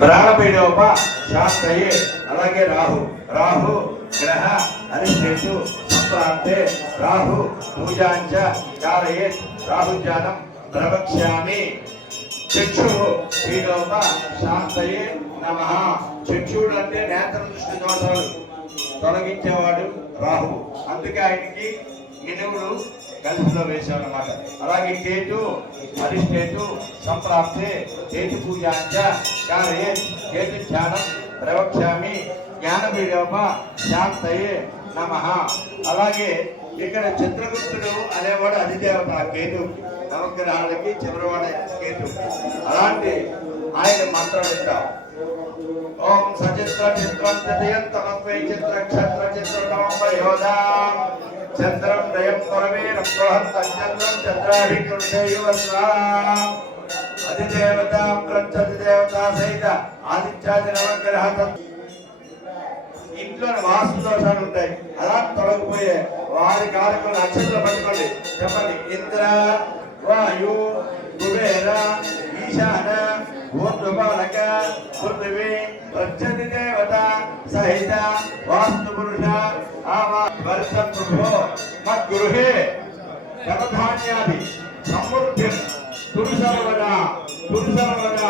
ప్రాణపీడోప శాస్త్రయే. అలాగే రాహు. రాహు గ్రహ అరిష్టేషు సంప్రాంతే రాహు పూజాంచ కారయే రాహుజానం ప్రవక్ష్యామి. చక్షు పీడోప శాంతయే నమ. చక్షుడు అంటే నేత్ర దృష్టి దోషాలు తొలగించేవాడు రాహు అందుకే ఆయనకి మినువులు కలిసిలో వేశామన్నమాట అలాగే కేటు అరిస్టేటు సంప్రాప్తే కేటు పూజాంచ కార్యే కేటు ధ్యానం ప్రవక్ష్యామి జ్ఞానపీడోప శాంతయే నమ. అలాగే ఇక్కడ చిత్రగుప్తుడు అనేవాడు అధిదేవత ఆ కేతు. నవగ్రహాలకి చివరివాడ కేతు. అలాంటి ఆయన మంత్రం ఓం సచిత్ర చిత్రం తదయం చిత్ర క్షత్ర చిత్ర యోధా చంద్రం దయం పరమేణ బృహత్తం చంద్రం చంద్రాభికృతయువస్వాం అధిదేవత ప్రత్యధిదేవత సహిత ఆదిత్యాది నవగ్రహ ఇంట్లో వాస్తు దోషాలు ఉంటాయి అలా తొలగిపోయే వారి కాలకు నక్షత్రం పట్టుకోండి చెప్పండి ఇంద్ర వాయు కుబేర ఈశాన ఊర్ధ్వపాలక పృథివీ ప్రత్యధి సహిత వాస్తు పురుష ఆవర్త ప్రభో మద్గృహే ధనధాన్యాది సమృద్ధి పురుషవన పురుషవన